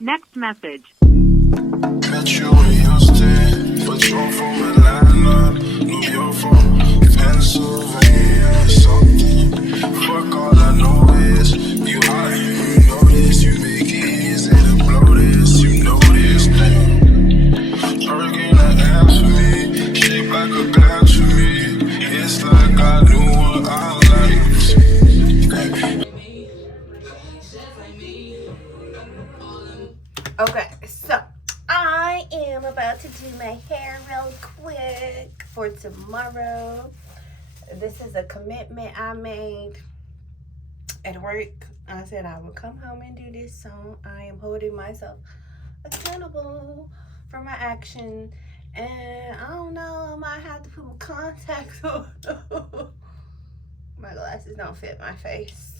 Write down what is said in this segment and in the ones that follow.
Next message. Met you in Houston, patrol from Atlanta, New York from Pennsylvania, something. Fuck, all I know is you hot, you know this, you make it easy to blow this, you know this thing. Hurricane that ass for me, shaped like a glass for me. It's like I knew what I liked. Okay, so I am about to do my hair real quick for tomorrow. This is a commitment I made at work. I said I would come home and do this, so I am holding myself accountable for my action. And I don't know, I might have to put my contacts on. My glasses don't fit my face.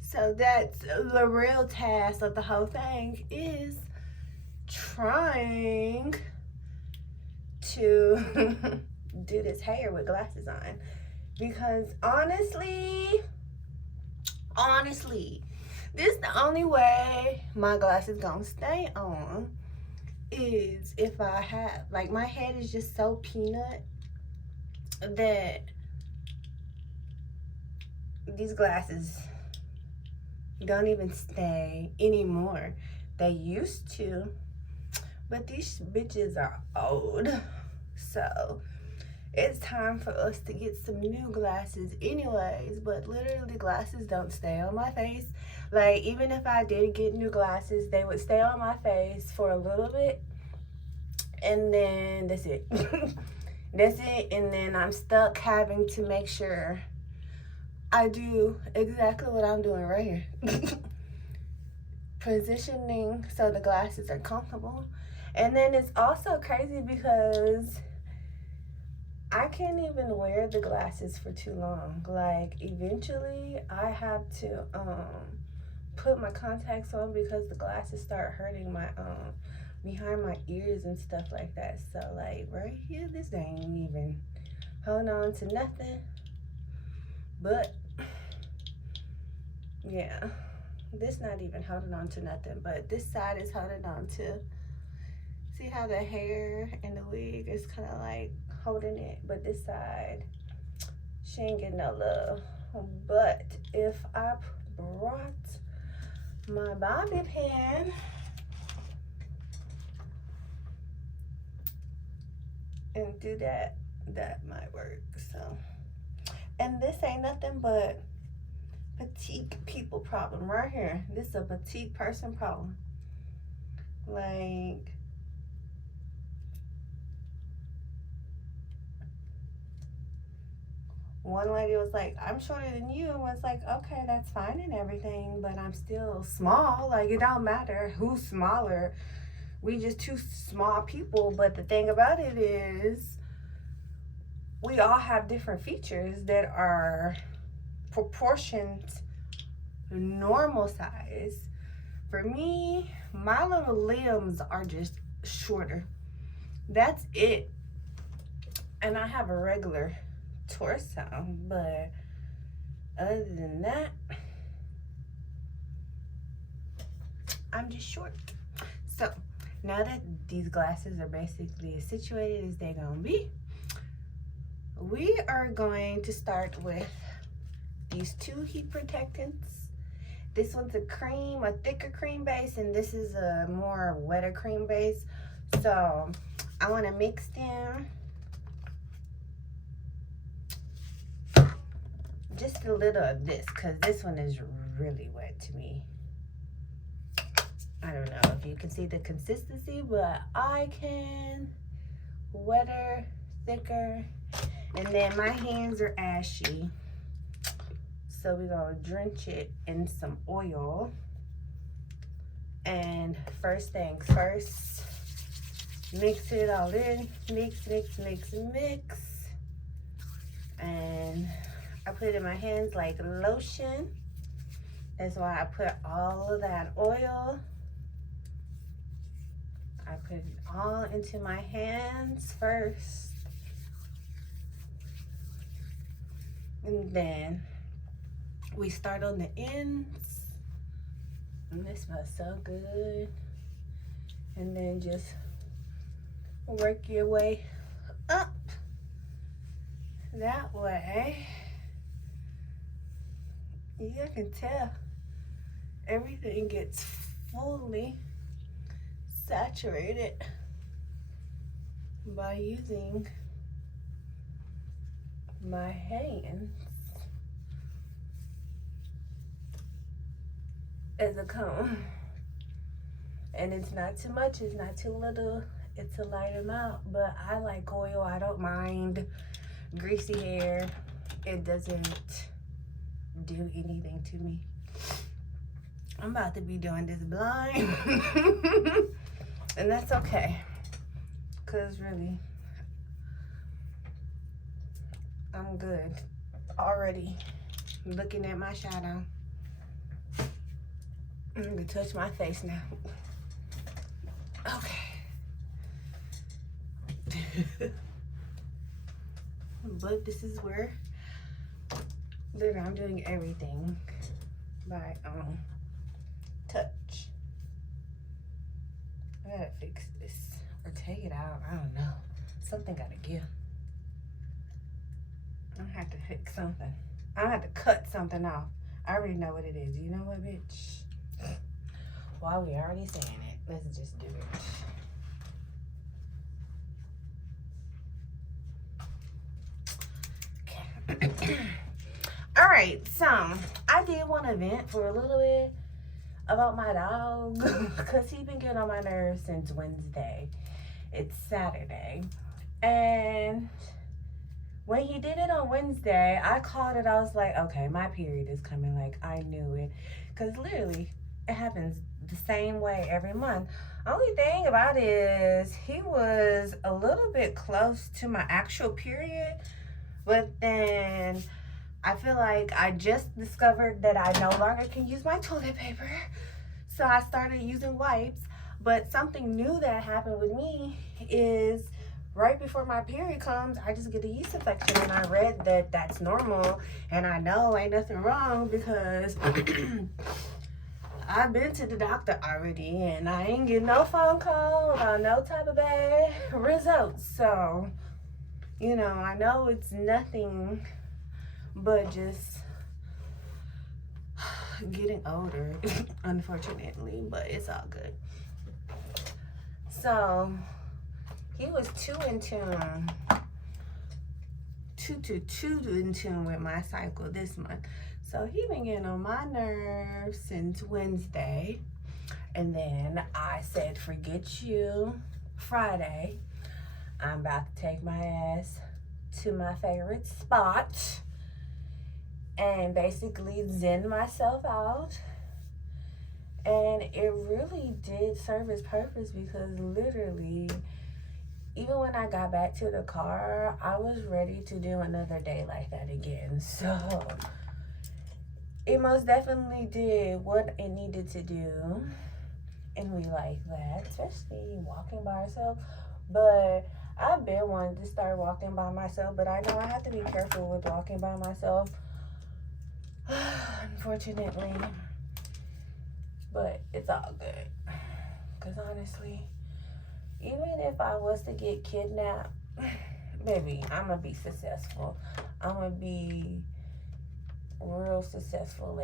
So that's the real task of the whole thing, is trying to do this hair with glasses on. Because honestly, this the only way my glasses gonna stay on is if I have, like, my head is just so peanut that these glasses don't even stay anymore. They used to, but these bitches are old. So it's time for us to get some new glasses anyways. But literally, glasses don't stay on my face. Like, even if I did get new glasses, they would stay on my face for a little bit, and then that's it. That's it. And then I'm stuck having to make sure I do exactly what I'm doing right here. Positioning so the glasses are comfortable. And then it's also crazy because I can't even wear the glasses for too long. Like, eventually I have to put my contacts on because the glasses start hurting my behind my ears and stuff like that. So, like, right here, this ain't even holding on to nothing. But yeah, this not even holding on to nothing, but this side is holding on to. See how the hair and the wig is kind of like holding it, but this side, she ain't getting no love. But if I brought my bobby pin and do that, that might work. So, and this ain't nothing but petite people problem right here. This is a petite person problem. Like, one lady was like, I'm shorter than you, and was like, okay, that's fine and everything, but I'm still small. Like, it don't matter who's smaller. We just two small people. But the thing about it is, we all have different features that are proportioned normal size. For me, my little limbs are just shorter. That's it. And I have a regular torso, but other than that, I'm just short. So now that these glasses are basically as situated as they're gonna be, we are going to start with these two heat protectants. This one's a cream, a thicker cream base, and this is a more wetter cream base. So I want to mix them just a little of this, because this one is really wet to me. I don't know if you can see the consistency, but I can. Wetter, thicker, and then my hands are ashy, so we're gonna drench it in some oil. And first things first, mix it all in. Mix, mix, mix, mix. And I put it in my hands like lotion. That's why I put all of that oil. I put it all into my hands first. And then we start on the ends. And it smells so good. And then just work your way up that way. You can tell everything gets fully saturated by using my hands as a comb. And it's not too much, it's not too little, it's a light amount. But I like oil, I don't mind greasy hair. It doesn't do anything to me. I'm about to be doing this blind. And that's okay. Cause really, I'm good. Already looking at my shadow. I'm gonna touch my face now. Okay. But this is where I'm doing everything by touch. I gotta fix this or take it out. I don't know. Something gotta give. I have to fix something. I have to cut something off. I already know what it is. You know what, bitch? While we already saying it, let's just do it. Okay. All right, so I did want to vent for a little bit about my dog because he's been getting on my nerves since Wednesday. It's Saturday. And when he did it on Wednesday, I called it. I was like, okay, my period is coming. Like, I knew it. Because literally, it happens the same way every month. Only thing about it is he was a little bit close to my actual period. But then I feel like I just discovered that I no longer can use my toilet paper. So I started using wipes. But something new that happened with me is right before my period comes, I just get a yeast infection. And I read that that's normal. And I know ain't nothing wrong because I've been to the doctor already. And I ain't getting no phone call about no type of bad results. So, you know, I know it's nothing but just getting older, unfortunately, but it's all good. So he was two in tune with my cycle this month. So he been getting on my nerves since Wednesday. And then I said, forget you, Friday. I'm about to take my ass to my favorite spot and basically zen myself out. And it really did serve its purpose because literally, even when I got back to the car, I was ready to do another day like that again. So it most definitely did what it needed to do. And we like that, especially walking by ourselves. But I've been wanting to start walking by myself, but I know I have to be careful with walking by myself. Unfortunately. But it's all good. Because honestly, even if I was to get kidnapped, baby, I'm going to be successful. I'm going to be real successful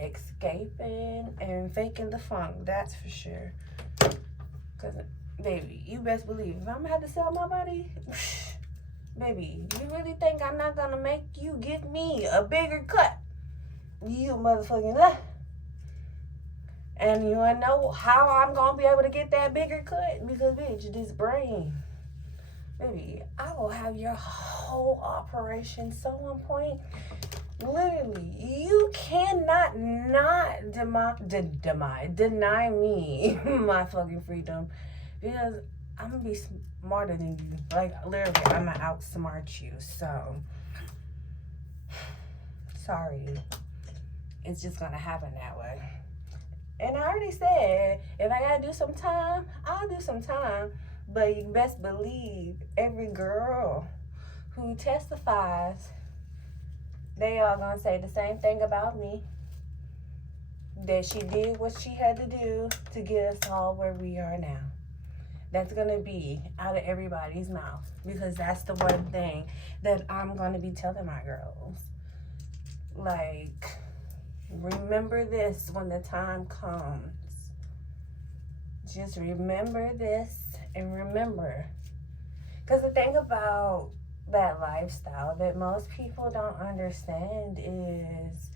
escaping and faking the funk. That's for sure. Because, baby, you best believe if I'm going to have to sell my body, baby, you really think I'm not going to make you give me a bigger cut? You motherfucking And you wanna know how I'm gonna be able to get that bigger cut? Because bitch, this brain. Baby, I will have your whole operation so on point. Literally, you cannot not deny me my fucking freedom. Because I'm gonna be smarter than you. Like literally, I'm gonna outsmart you. So sorry. It's just gonna happen that way. And I already said, if I gotta do some time, I'll do some time. But you best believe every girl who testifies, they all gonna say the same thing about me. that she did what she had to do to get us all where we are now. That's going to be out of everybody's mouth, because that's the one thing that I'm going to be telling my girls. Like, remember this when the time comes. Just remember this and remember. Because the thing about that lifestyle that most people don't understand is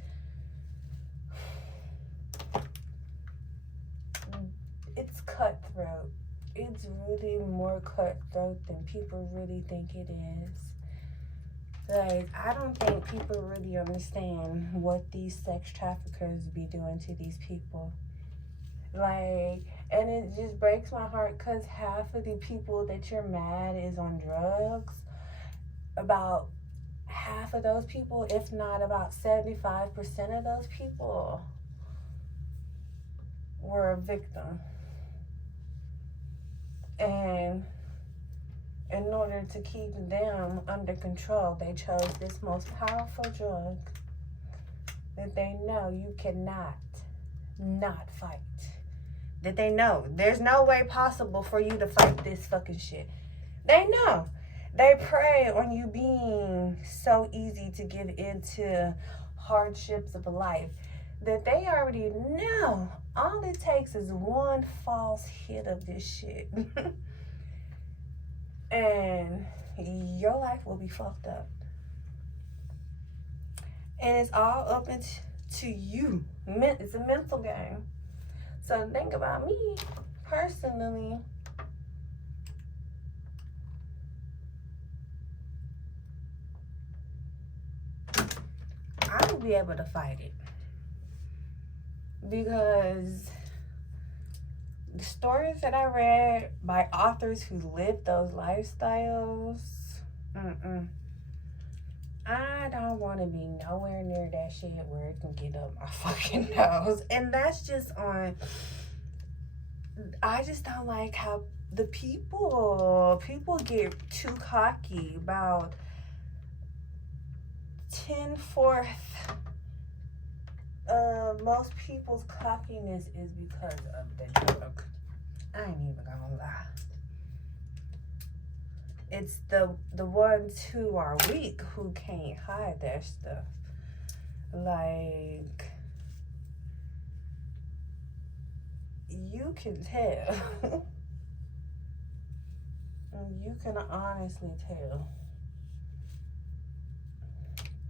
it's cutthroat. It's really more cutthroat than people really think it is. Like, I don't think people really understand what these sex traffickers be doing to these people. Like, and it just breaks my heart because half of the people that you're mad is on drugs. About half of those people, if not about 75% of those people, were a victim. And in order to keep them under control, they chose this most powerful drug that they know you cannot not fight. That they know there's no way possible for you to fight this fucking shit. They know. They prey on you being so easy to give into hardships of life that they already know all it takes is one false hit of this shit. And your life will be fucked up. And it's all up to you. It's a mental game. So think about me personally. I will be able to fight it. Because the stories that I read by authors who lived those lifestyles, I don't want to be nowhere near that shit where it can get up my fucking nose. And that's just on, I just don't like how the people get too cocky about 10/4 most people's cockiness is because of the drug. I ain't even gonna lie. It's the ones who are weak who can't hide their stuff. Like, you can tell. You can honestly tell.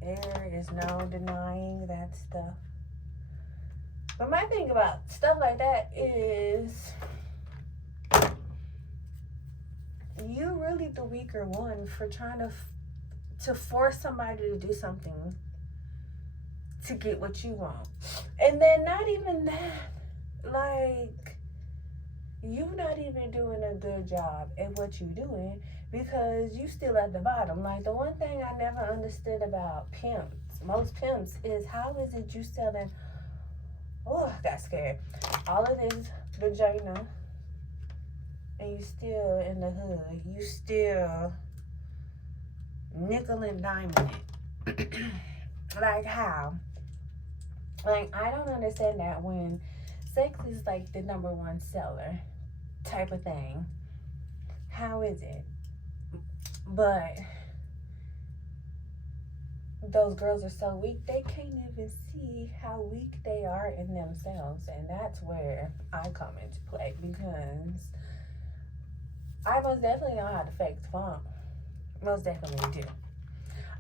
There is no denying that stuff. But my thing about stuff like that is you really the weaker one for trying to force somebody to do something to get what you want. And then not even that, like, you not even doing a good job at what you doing because you still at the bottom. Like, the one thing I never understood about pimps, most pimps, is how is it you selling, oh, I got scared, all of this vagina, and you still in the hood, you still nickel and diamond it. Like, how? Like, I don't understand that when sex is like the #1 seller type of thing. How is it? But those girls are so weak, they can't even see how weak they are in themselves. And that's where I come into play, because I most definitely know how to fake the funk. Most definitely do.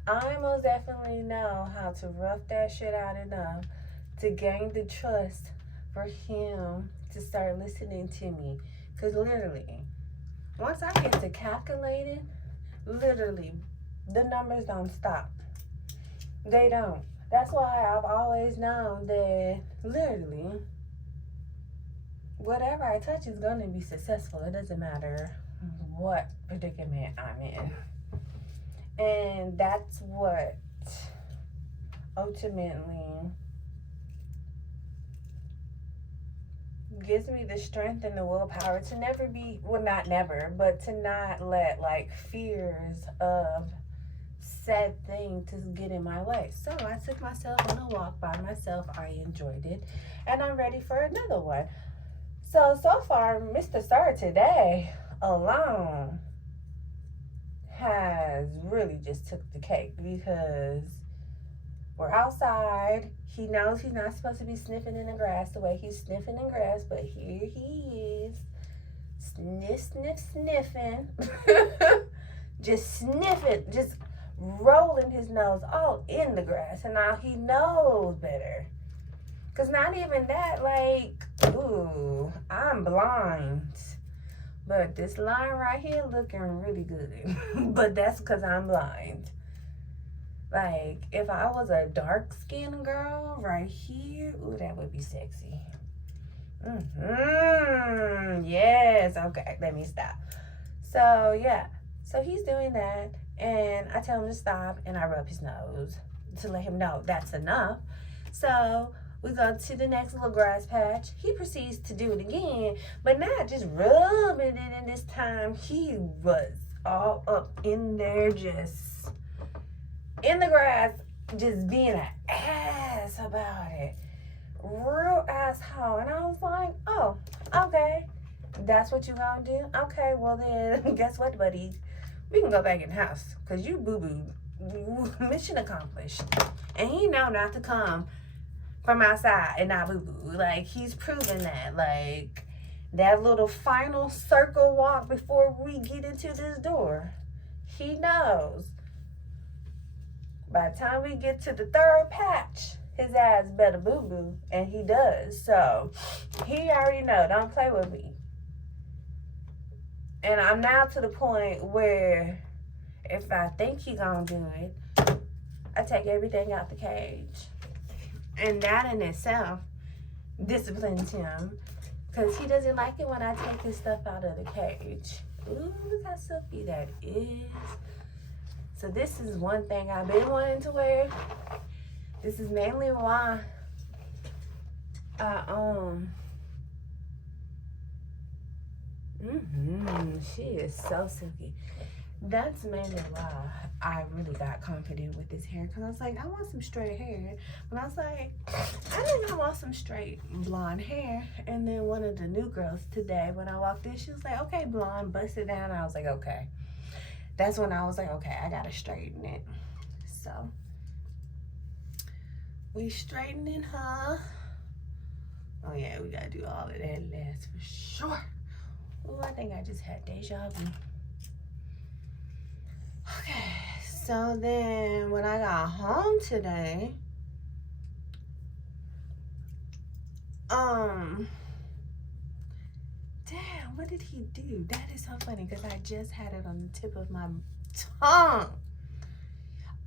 I most definitely know how to rough that shit out enough to gain the trust for him to start listening to me. Because literally, once I get to calculating, literally, the numbers don't stop. They don't. That's why I've always known that literally, whatever I touch is going to be successful. It doesn't matter what predicament I'm in. And that's what ultimately gives me the strength and the willpower to never be, well, not never, but to not let, like, fears of said thing to get in my way. So I took myself on a walk by myself. I enjoyed it. And I'm ready for another one. So far, Mr. Sir today alone has really just took the cake because we're outside. He knows he's not supposed to be sniffing in the grass the way he's sniffing in grass, but here he is. Sniffing. Just sniffing, just rolling his nose all in the grass. And now he knows better. Because not even that, like, ooh, I'm blind. But this line right here looking really good. But that's because I'm blind. Like, if I was a dark-skinned girl right here, ooh, that would be sexy. Yes. Okay, let me stop. So, yeah. So, he's doing that. And I tell him to stop. And I rub his nose to let him know that's enough. So, we go to the next little grass patch. He proceeds to do it again. But not just rubbing it in this time. He was all up in there just in the grass. Just being an ass about it. Real asshole. And I was like, oh, okay, that's what you gonna do? Okay, well then, guess what, buddy? We can go back in the house because you boo-booed. Mission accomplished. And he know not to come from outside and not boo-boo. Like, he's proven that. Like, that little final circle walk before we get into this door, he knows. By the time we get to the third patch, his ass better boo-boo, and he does. So, he already know, don't play with me. And I'm now to the point where if I think he gonna do it, I take everything out the cage. And that in itself disciplines him, because he doesn't like it when I take his stuff out of the cage. Ooh, look how silky that is. So this is one thing I've been wanting to wear. This is mainly why she is so silky. That's mainly why I really got confident with this hair, because I was like, I want some straight hair. But I was like, I think I want some straight blonde hair. And then one of the new girls today, when I walked in, she was like, okay, blonde, bust it down. I was like, okay. That's when I was like, okay, I gotta straighten it. So we straightening her. Oh yeah, we gotta do all of that last for sure. Oh, I think I just had deja vu. Okay, so then when I got home today, damn, what did he do? That is so funny because I just had it on the tip of my tongue.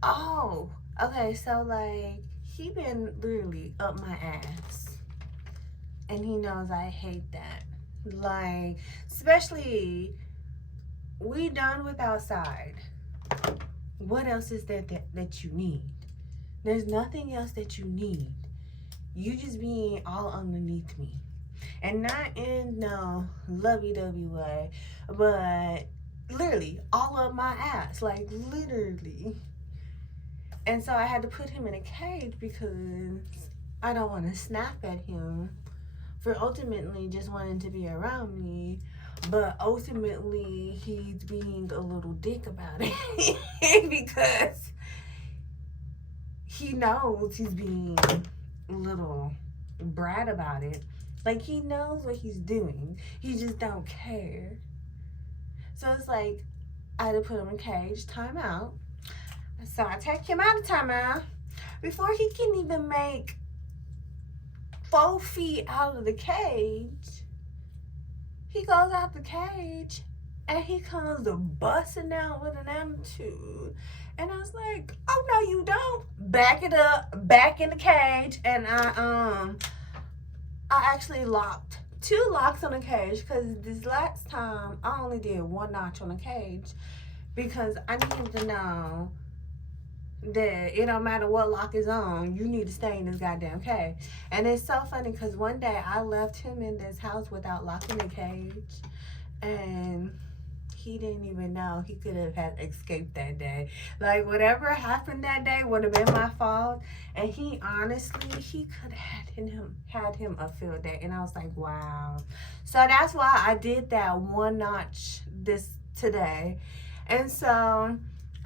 Oh, okay, so like, he been literally up my ass. And he knows I hate that. Like, especially, we done with outside. What else is there that you need? There's nothing else that you need. You just being all underneath me. And not in no lovey-dovey way, but literally all up my ass. Like, literally. And so I had to put him in a cage because I don't want to snap at him for ultimately just wanting to be around me. But ultimately, he's being a little dick about it because he knows he's being a little brat about it. Like, he knows what he's doing. He just don't care. So it's like, I had to put him in a cage, time out. So I take him out of timeout before he can even make 4 feet out of the cage. He goes out the cage and he comes busting out with an attitude. And I was like, oh no, you don't. Back it up, back in the cage. And I actually locked 2 locks on the cage because this last time I only did 1 notch on the cage because I needed to know that it don't matter what lock is on, you need to stay in this goddamn cage. And it's so funny because one day I left him in this house without locking the cage, and he didn't even know he could have had escaped that day. Like, whatever happened that day would have been my fault. And he honestly, he could have had him a field day. And I was like, wow. So that's why I did that one notch today. And so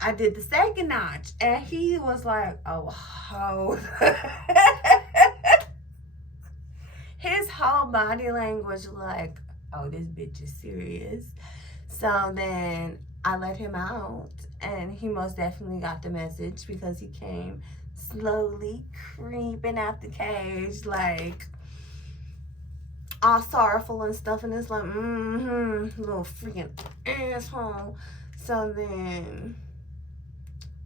I did the second notch. And he was like, oh, hold. His whole body language like, oh, this bitch is serious. So then I let him out, and he most definitely got the message because he came slowly creeping out the cage, like all sorrowful and stuff, and it's like, little freaking asshole. So then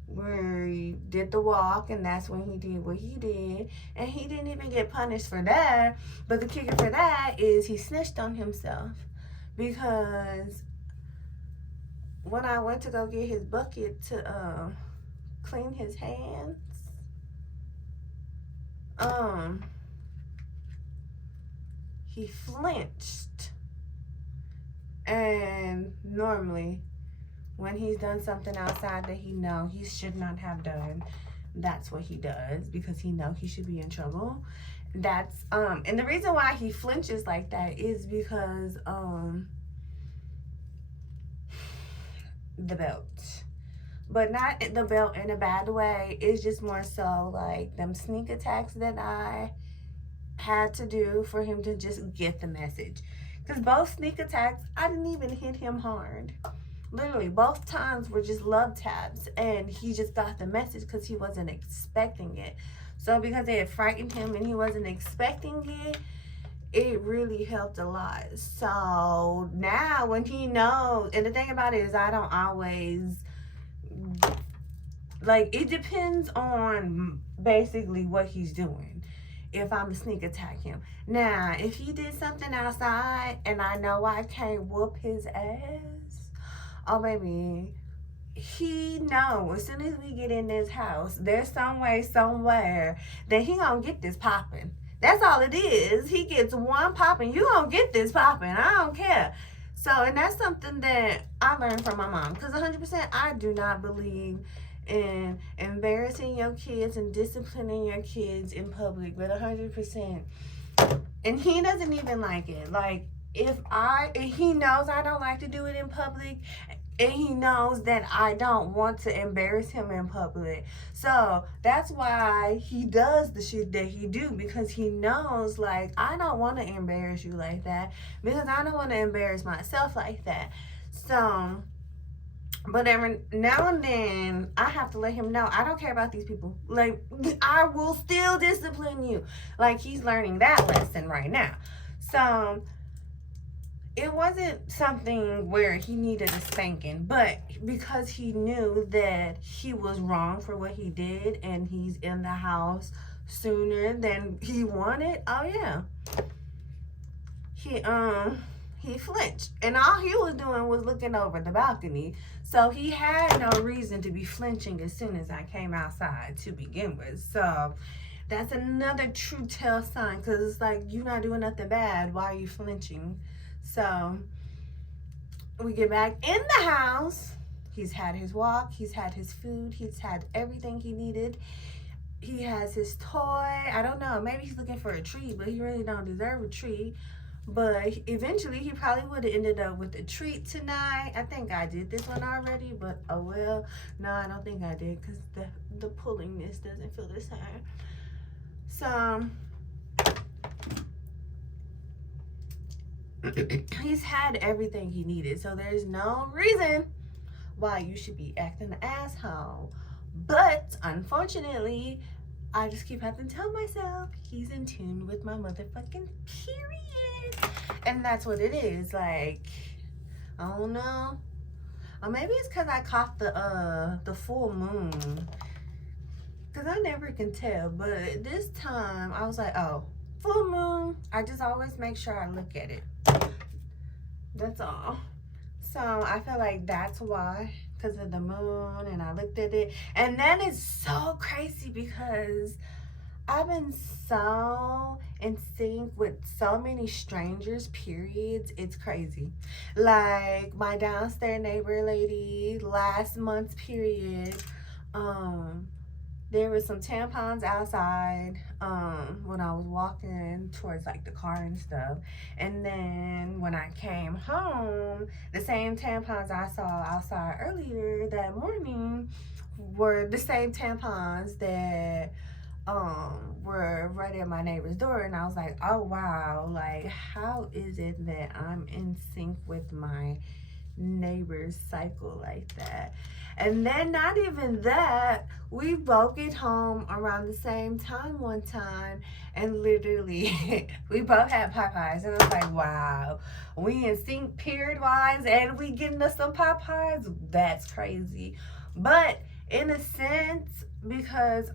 we did the walk, and that's when he did what he did, and he didn't even get punished for that. But the kicker for that is he snitched on himself, because when I went to go get his bucket to clean his hands, he flinched. And normally when he's done something outside that he know he should not have done, that's what he does, because he know he should be in trouble. That's and the reason why he flinches like that is because the belt. But not the belt in a bad way. It's just more so like them sneak attacks that I had to do for him to just get the message. Because both sneak attacks, I didn't even hit him hard. Literally, both times were just love taps. And he just got the message because he wasn't expecting it. So because it frightened him and he wasn't expecting it, it really helped a lot. So now when he knows, and the thing about it is I don't always, like, it depends on basically what he's doing if I'm a sneak attack him. Now, if he did something outside and I know I can't whoop his ass, oh baby, he knows as soon as we get in this house, there's some way, somewhere that he gonna get this popping. That's all it is. He gets one popping. You gonna get this popping. I don't care. So, and that's something that I learned from my mom. Because 100% I do not believe in embarrassing your kids and disciplining your kids in public. But 100%. And he doesn't even like it. Like, if he knows I don't like to do it in public, and he knows that I don't want to embarrass him in public. So that's why he does the shit that he do, because he knows, like, I don't want to embarrass you like that, because I don't want to embarrass myself like that. So, but every now and then I have to let him know I don't care about these people. Like, I will still discipline you. Like, he's learning that lesson right now. So it wasn't something where he needed a spanking, but because he knew that he was wrong for what he did and he's in the house sooner than he wanted, oh yeah, he flinched. And all he was doing was looking over the balcony. So he had no reason to be flinching as soon as I came outside to begin with. So that's another true tell sign, because it's like, you're not doing nothing bad. Why are you flinching? So we get back in the house. He's had his walk. He's had his food. He's had everything he needed. He has his toy. I don't know. Maybe he's looking for a treat, but he really don't deserve a treat. But eventually he probably would have ended up with a treat tonight. I think I did this one already, but oh well. No, I don't think I did, because the pullingness doesn't feel the same. So he's had everything he needed, so there's no reason why you should be acting an asshole. But unfortunately, I just keep having to tell myself he's in tune with my motherfucking period, and that's what it is. Like, I don't know, or maybe it's because I caught the full moon, because I never can tell. But this time I was like, oh, full moon. I just always make sure I look at it. That's all. So I feel like that's why, because of the moon, and I looked at it. And then it's so crazy because I've been so in sync with so many strangers, periods. It's crazy. Like my downstairs neighbor lady last month's period. Um, there was some tampons outside when I was walking towards like the car and stuff. And then when I came home, the same tampons I saw outside earlier that morning were the same tampons that were right at my neighbor's door. And I was like, oh wow, like how is it that I'm in sync with my neighbor's cycle like that? And then not even that, we both get home around the same time one time, and literally we both had Popeyes, and I was like, wow, we in sync period wise, and we getting us some Popeyes. That's crazy. But in a sense, because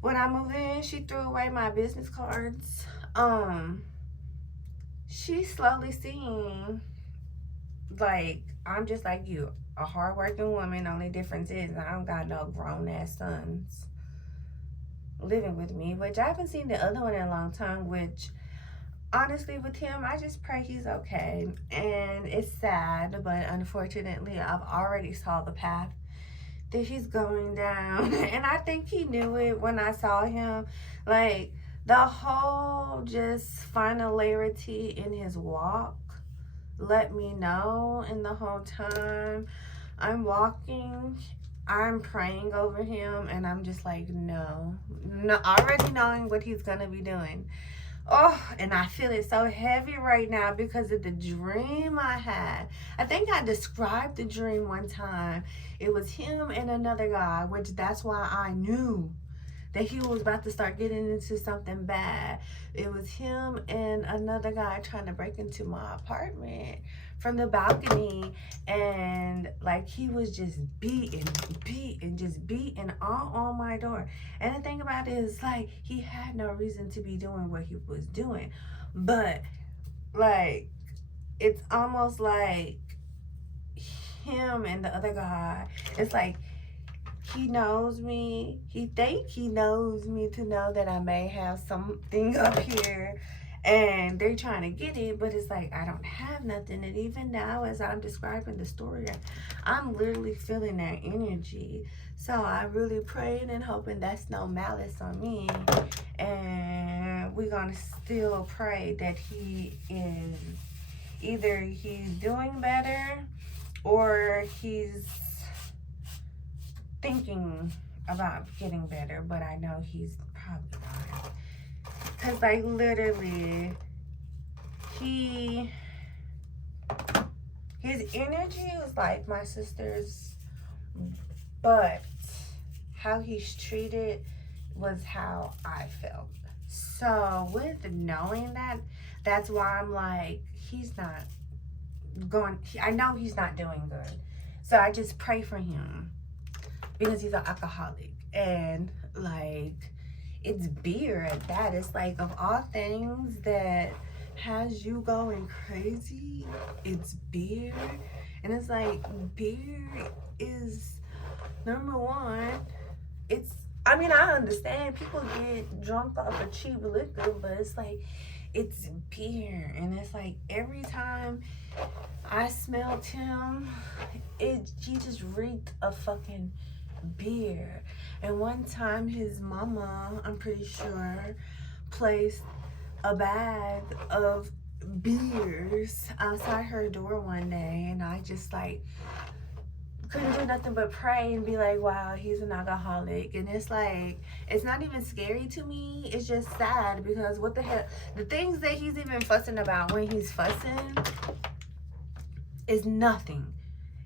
when I moved in, she threw away my business cards. She's slowly seeing, like, I'm just like you, a hardworking woman. Only difference is I don't got no grown ass sons living with me, which I haven't seen the other one in a long time. Which honestly, with him, I just pray he's okay. And it's sad, but unfortunately, I've already saw the path that he's going down. And I think he knew it when I saw him. Like, the whole just finality in his walk let me know. And the whole time I'm walking, I'm praying over him, and I'm just like, no, already knowing what he's gonna be doing. Oh, and I feel it so heavy right now because of the dream I had. I think I described the dream one time. It was him and another guy, which that's why I knew that he was about to start getting into something bad. It was him and another guy trying to break into my apartment from the balcony, and like he was just beating all on my door. And the thing about it is, like, he had no reason to be doing what he was doing, but like it's almost like him and the other guy, it's like he knows me. He think he knows me to know that I may have something up here, and they're trying to get it, but it's like I don't have nothing. And even now, as I'm describing the story, I'm literally feeling that energy. So I really praying and hoping that's no malice on me, and we're gonna still pray that he is either he's doing better or he's thinking about getting better, but I know he's probably not. Cause like literally, his energy was like my sister's, but how he's treated was how I felt. So with knowing that, that's why I'm like, he's not going, I know he's not doing good. So I just pray for him because he's an alcoholic, and like it's beer at that. It's like, of all things that has you going crazy, it's beer. And it's like, beer is number one. It's, I mean, I understand people get drunk off of cheap liquor, but it's like, it's beer. And it's like every time I smelled him, he just reeked of fucking beer. And one time his mama, I'm pretty sure, placed a bag of beers outside her door one day, and I just like couldn't do nothing but pray and be like, wow, he's an alcoholic. And it's like, it's not even scary to me, it's just sad, because what the hell, the things that he's even fussing about when he's fussing is nothing.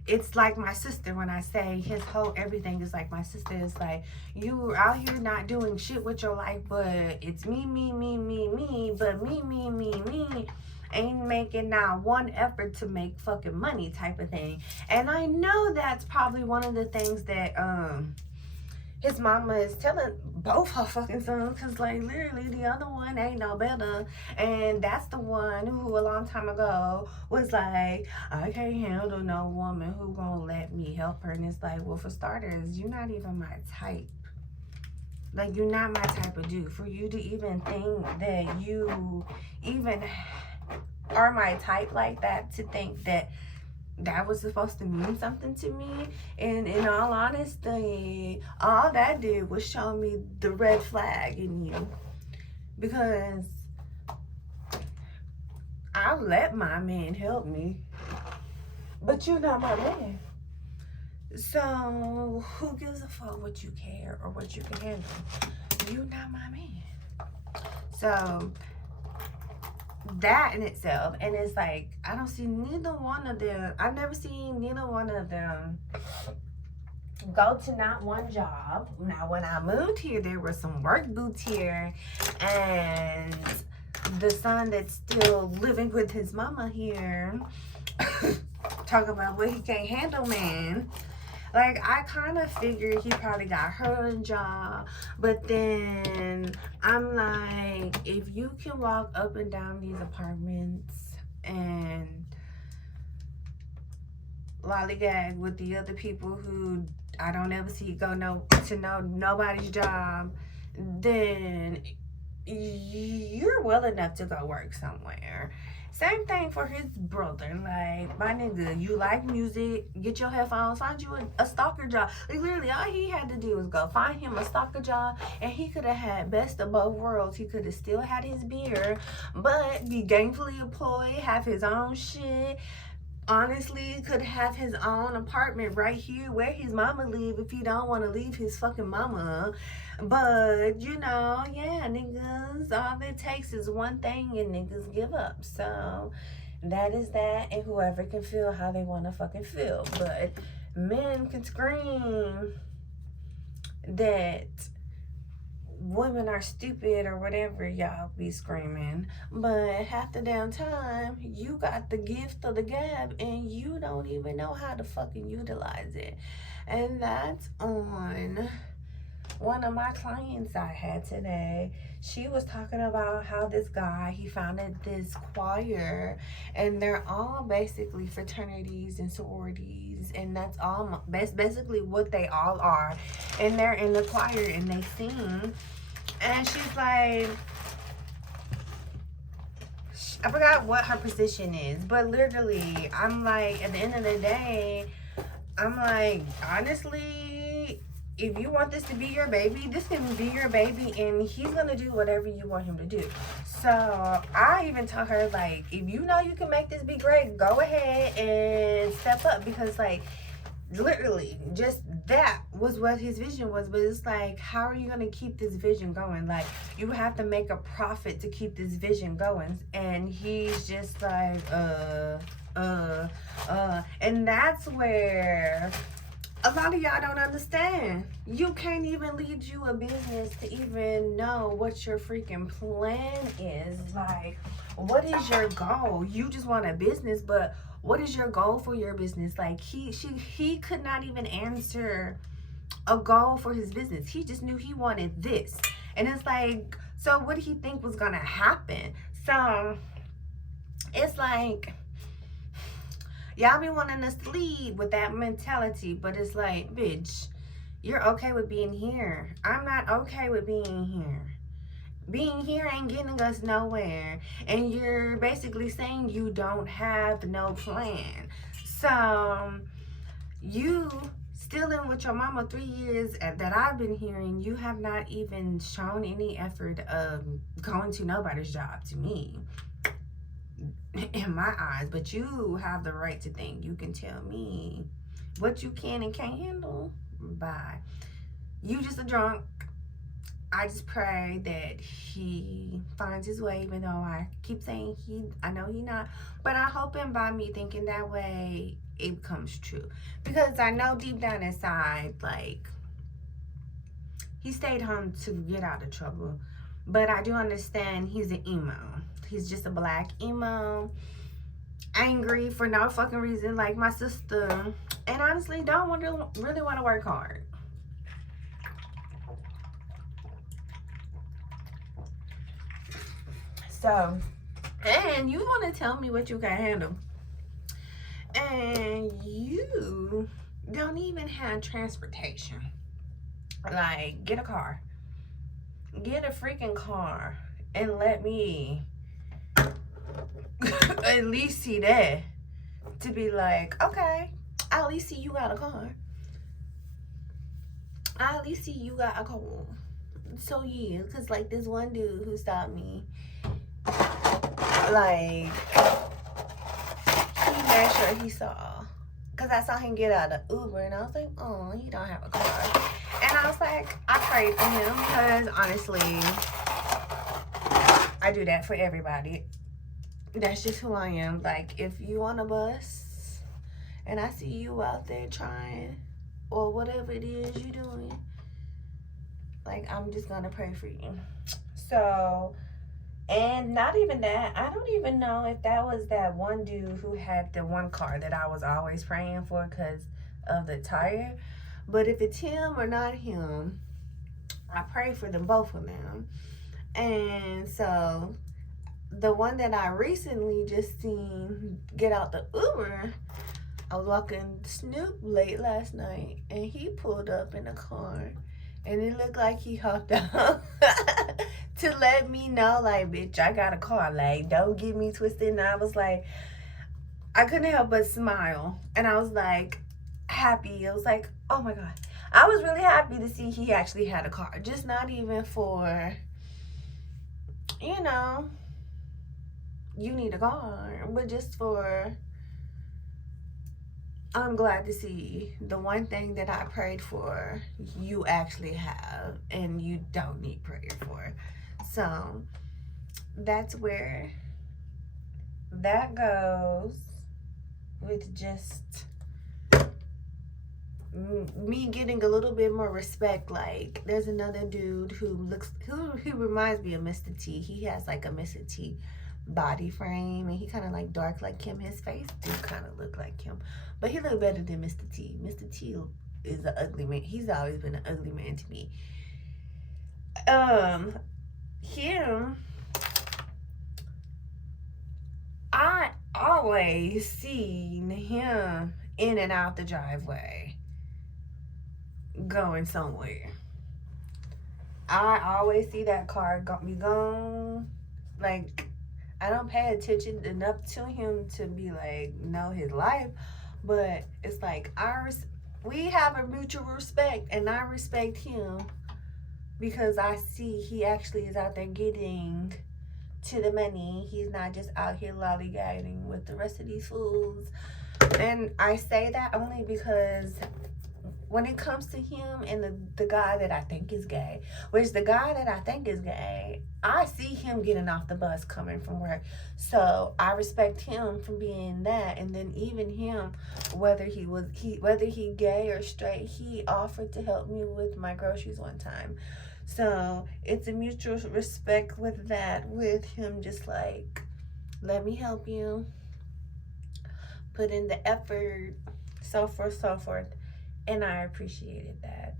It's like my sister, when I say his whole everything is like my sister. Is like, you were out here not doing shit with your life, but it's me, but me ain't making not one effort to make fucking money type of thing. And I know that's probably one of the things that his mama is telling both her fucking sons, because like literally the other one ain't no better, and that's the one who a long time ago was like, I can't handle no woman who gonna let me help her. And it's like, well, for starters, you're not even my type. Like, you're not my type of dude. For you to even think that you even are my type like that, to think that that was supposed to mean something to me, and in all honesty, all that did was show me the red flag in you. Because I let my man help me, but you're not my man. So who gives a fuck what you care or what you can handle? You're not my man. So that in itself, and it's like, I don't see neither one of them. I've never seen neither one of them go to not one job. Now, when I moved here, there were some work boots here, and the son that's still living with his mama here talk about what he can't handle, man. Like, I kind of figured he probably got her a job, but then I'm like, if you can walk up and down these apartments and lollygag with the other people who I don't ever see go to nobody's job, then you're well enough to go work somewhere. Same thing for his brother. Like, my nigga, you like music, get your headphones, find you a stalker job. Like, literally, all he had to do was go find him a stalker job, and he could have had best of both worlds. He could have still had his beer, but be gainfully employed, have his own shit. Honestly, could have his own apartment right here where his mama live if he don't want to leave his fucking mama. But, you know, yeah, niggas, all it takes is one thing and niggas give up. So, that is that, and whoever can feel how they want to fucking feel. But men can scream that women are stupid or whatever y'all be screaming, but half the damn time you got the gift of the gab and you don't even know how to fucking utilize it. And that's on one of my clients I had today. She was talking about how this guy, he founded this choir, and they're all basically fraternities and sororities, and that's all basically what they all are. And they're in the choir and they sing. And she's like, I forgot what her position is, but literally, I'm like, at the end of the day, I'm like, honestly, if you want this to be your baby, this can be your baby, and he's gonna do whatever you want him to do. So I even tell her, like, if you know you can make this be great, go ahead and step up, because, like, literally, just that was what his vision was. But it's like, how are you gonna keep this vision going? Like, you have to make a profit to keep this vision going. And he's just like, and that's where a lot of y'all don't understand. You can't even lead you a business to even know what your freaking plan is. Like, what is your goal? You just want a business, but what is your goal for your business? Like, he could not even answer a goal for his business. He just knew he wanted this. And it's like, so what did he think was gonna happen? So it's like, y'all be wanting us to lead with that mentality, but it's like, bitch, you're okay with being here. I'm not okay with being here. Being here ain't getting us nowhere. And you're basically saying you don't have no plan. So, you still in with your mama 3 years that I've been hearing, you have not even shown any effort of going to nobody's job to me, in my eyes. But you have the right to think you can tell me what you can and can't handle. Bye. You just a drunk. I just pray that he finds his way, even though I keep saying I know he not, but I hope him by me thinking that way, it becomes true. Because I know deep down inside, like, he stayed home to get out of trouble. But I do understand he's an emo. He's just a black emo, angry for no fucking reason, like my sister, and honestly don't really want to work hard. So, and you want to tell me what you can handle, and you don't even have transportation. Like, get a car. get a freaking car and let me at least see that. To be like, okay, I at least see you got a car. I at least see you got a car. So yeah, cause like this one dude who stopped me, like he made sure he saw, cause I saw him get out of Uber and I was like, oh, he don't have a car. And I was like, I prayed for him because honestly, I do that for everybody. That's just who I am. Like, if you on a bus and I see you out there trying or whatever it is you're doing, like, I'm just gonna pray for you. So, and not even that, I don't even know if that was that one dude who had the one car that I was always praying for because of the tire. But if it's him or not him, I pray for them, both of them. And so the one that I recently just seen get out the Uber, I was walking Snoop late last night and he pulled up in a car and it looked like he hopped out to let me know, like, bitch, I got a car, like, don't get me twisted. And I was like, I couldn't help but smile. And I was like, happy. I was like, oh my God. I was really happy to see he actually had a car. Just not even for, you know, you need a car, but just for, I'm glad to see the one thing that I prayed for, you actually have, and you don't need prayer for. So that's where that goes with just me getting a little bit more respect. Like, there's another dude who reminds me of Mr. T. He has like a Mr. T body frame and he kind of like dark like him. His face do kind of look like him, but he look better than Mr. T. Mr. T is an ugly man. He's always been an ugly man to me. Him, I always seen him in and out the driveway going somewhere. I always see that car got me gone. Like, I don't pay attention enough to him to be like, know his life, but it's like, we have a mutual respect, and I respect him because I see he actually is out there getting to the money. He's not just out here lollygagging with the rest of these fools. And I say that only because when it comes to him and the guy that I think is gay, I see him getting off the bus coming from work. So I respect him for being that. And then even him, whether he gay or straight, he offered to help me with my groceries one time. So it's a mutual respect with that, with him just like, let me help you, put in the effort, so forth. And I appreciated that.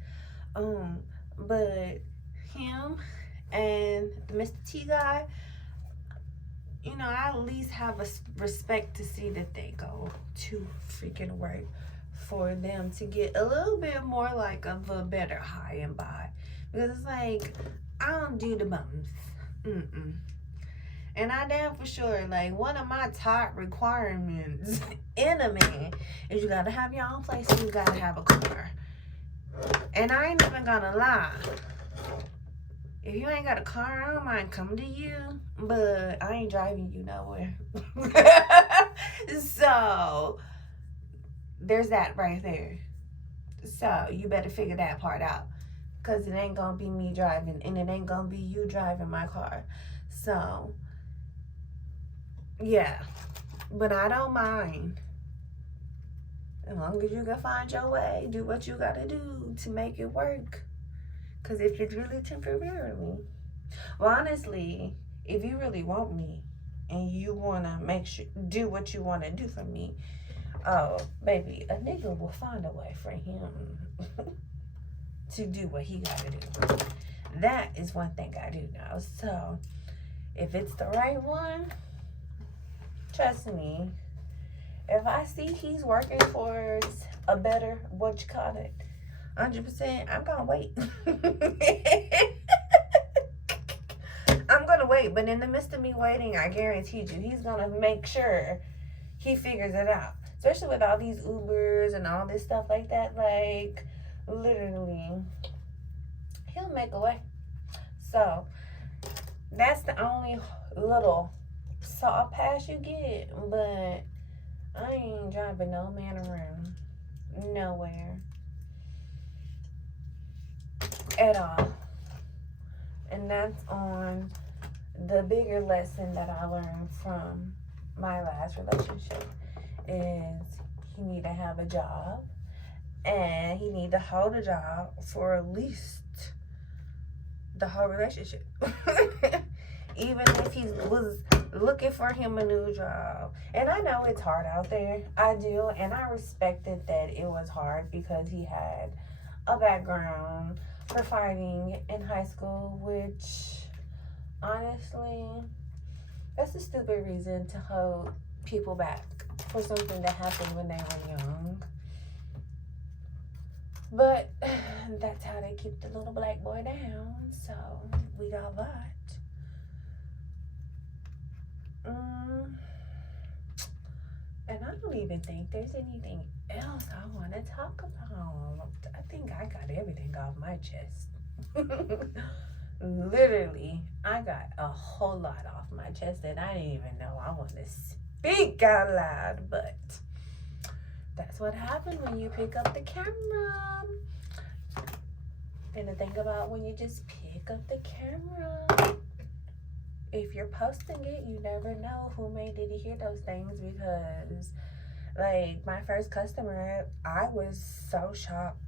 But him and the Mr. T guy, you know, I at least have a respect to see that they go to freaking work for them to get a little bit more like of a better high and by. Because it's like, I don't do the bums. And I damn for sure, like, one of my top requirements in a man is you gotta have your own place and you gotta have a car. And I ain't even gonna lie. If you ain't got a car, I don't mind coming to you, but I ain't driving you nowhere. So, there's that right there. So, you better figure that part out. Because it ain't gonna be me driving, and it ain't gonna be you driving my car. So, yeah, but I don't mind. As long as you can find your way, do what you gotta do to make it work. Because if it's really temporarily, well, honestly, if you really want me and you wanna do what you wanna do for me, oh, baby, a nigga will find a way for him to do what he gotta do. That is one thing I do know. So, if it's the right one, trust me, if I see he's working towards a better, 100%, I'm gonna wait. wait. But in the midst of me waiting, I guarantee you, he's gonna make sure he figures it out. Especially with all these Ubers and all this stuff like that. Like, literally, he'll make a way. So, that's the only little soft pass you get. But I ain't driving no man around. Nowhere. At all. And that's on the bigger lesson that I learned from my last relationship is he need to have a job and he need to hold a job for at least the whole relationship. Even if he was looking for him a new job. And I know it's hard out there. I do. And I respected that it was hard because he had a background for fighting in high school, which honestly, that's a stupid reason to hold people back for something that happened when they were young. But that's how they keep the little black boy down. So we got that. And I don't even think there's anything else I want to talk about. I think I got everything off my chest. Literally, I got a whole lot off my chest that I didn't even know I want to speak out loud. But that's what happened when you pick up the camera. And the thing about when you just pick up the camera, if you're posting it, you never know who may need to hear those things because, like, my first customer, I was so shocked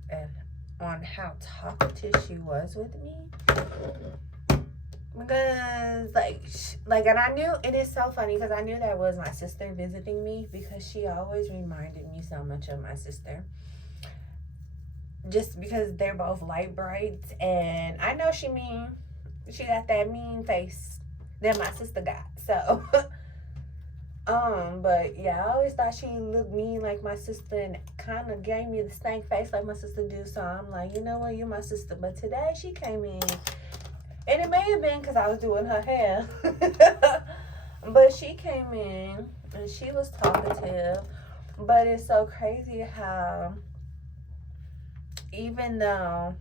on how talkative she was with me. Because, and I knew, it is so funny because I knew that was my sister visiting me because she always reminded me so much of my sister. Just because they're both light brights, and I know she got that mean face that my sister got. So, but yeah, I always thought she looked mean like my sister and kind of gave me the stank face like my sister do. So I'm like, you know what, you're my sister. But today she came in, and it may have been because I was doing her hair. But she came in and she was talkative. But it's so crazy how even though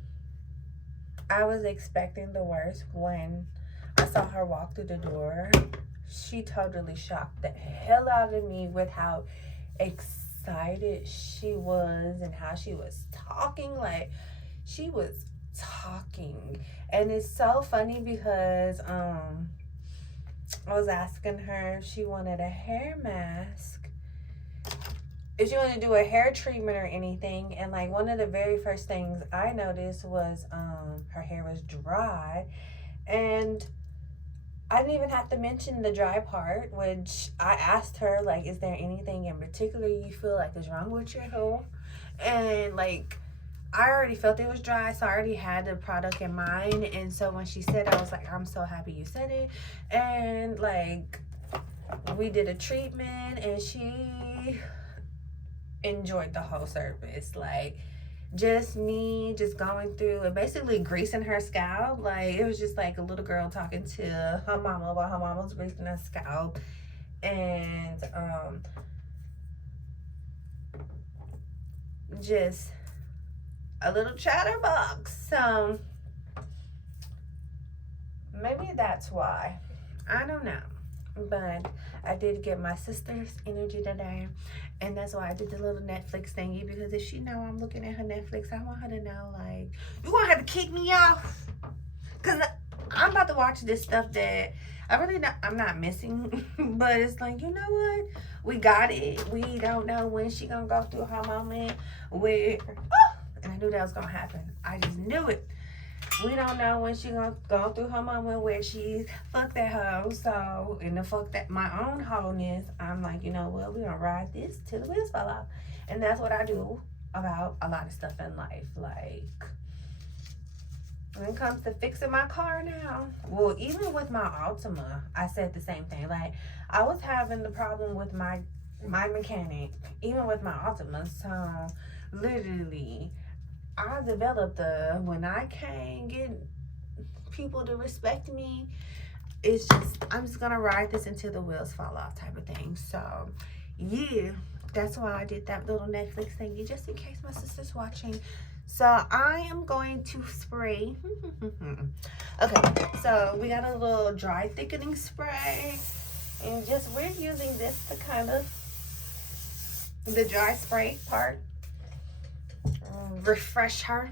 I was expecting the worst when I saw her walk through the door, she totally shocked the hell out of me with how excited she was and how she was talking. Like, she was talking. And it's so funny because I was asking her if she wanted a hair mask, if she wanted to do a hair treatment or anything. And like one of the very first things I noticed was her hair was dry. And I didn't even have to mention the dry part, which I asked her, like, is there anything in particular you feel like is wrong with your hair? And like, I already felt it was dry, so I already had the product in mind. And so when she said it, I was like, I'm so happy you said it. And like, we did a treatment and she enjoyed the whole service. Like, just me just going through and basically greasing her scalp. Like, it was just like a little girl talking to her mama while her mama was greasing her scalp. And just a little chatterbox. So maybe that's why. I don't know. But I did get my sister's energy today. And that's why I did the little Netflix thingy. Because if she know I'm looking at her Netflix, I want her to know, like, you gonna have to kick me off. Because I'm about to watch this stuff that I'm not missing. But it's like, you know what? We got it. We don't know when she gonna go through her moment where, and I knew that was gonna happen. I just knew it. We don't know when she gonna go through her moment where she fucked that hoe. So, in the fuck that my own wholeness, I'm like, you know what? We're gonna ride this till the wheels fall off. And that's what I do about a lot of stuff in life. Like, when it comes to fixing my car now, well, even with my Altima, I said the same thing. Like, I was having the problem with my mechanic, even with my Altima. So, literally, I developed when I can't get people to respect me, it's just, I'm just gonna ride this until the wheels fall off type of thing. So yeah, that's why I did that little Netflix thingy, just in case my sister's watching. So I am going to spray. Okay, so we got a little dry thickening spray, and just we're using this to kind of, the dry spray part, refresh her.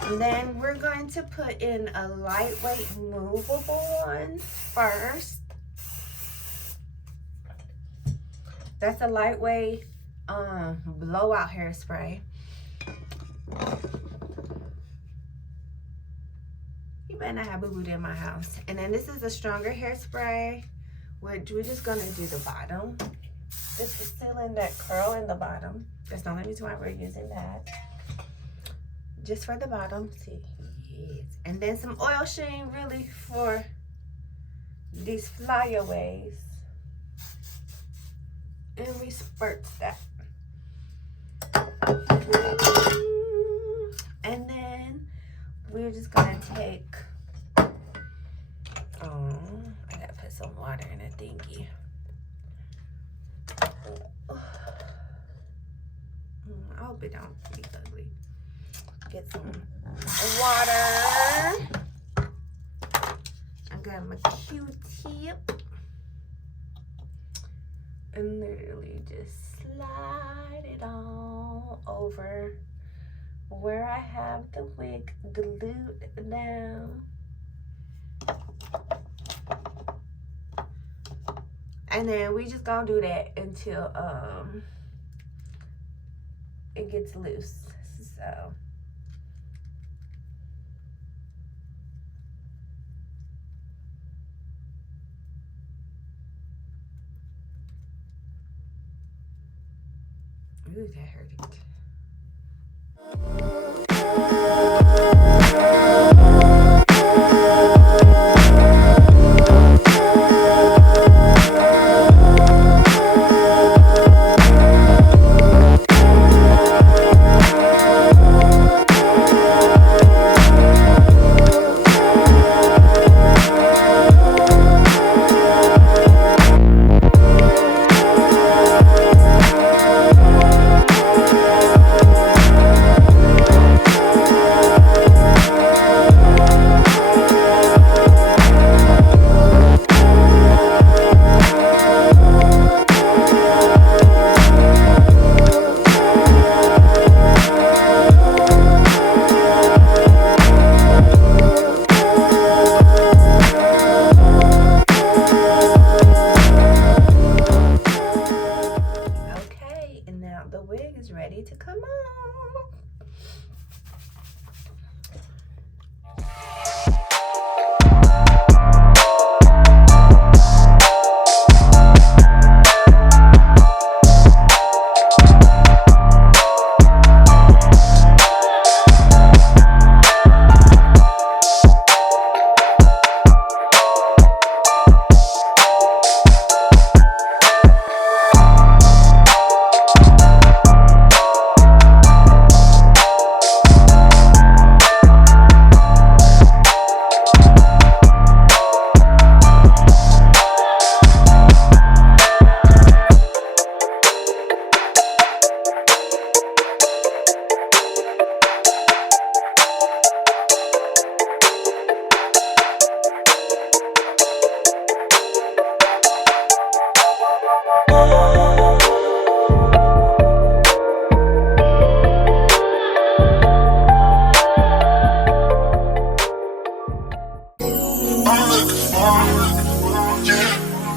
And then we're going to put in a lightweight movable one first. That's a lightweight blowout hairspray. You better not have boo-boo in my house. And then this is a stronger hairspray, which we're just gonna do the bottom. This is still in that curl in the bottom. That's the only reason why we're using that. Just for the bottom, see, yes. And then some oil sheen really for these flyaways. And we spurt that. And then we're just gonna take, I gotta put some water in a thingy. I hope it don't be ugly. Get some water. I got my Q-tip. And literally just slide it all over where I have the wig glued down. And then we just gonna do that until it gets loose. So ooh, that hurt it. Ready to come on.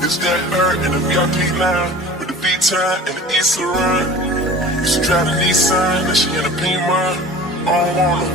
It's that bird in the VIP line with the V-turn and the East run. She drive a Nissan and she in a Pima. I don't want her.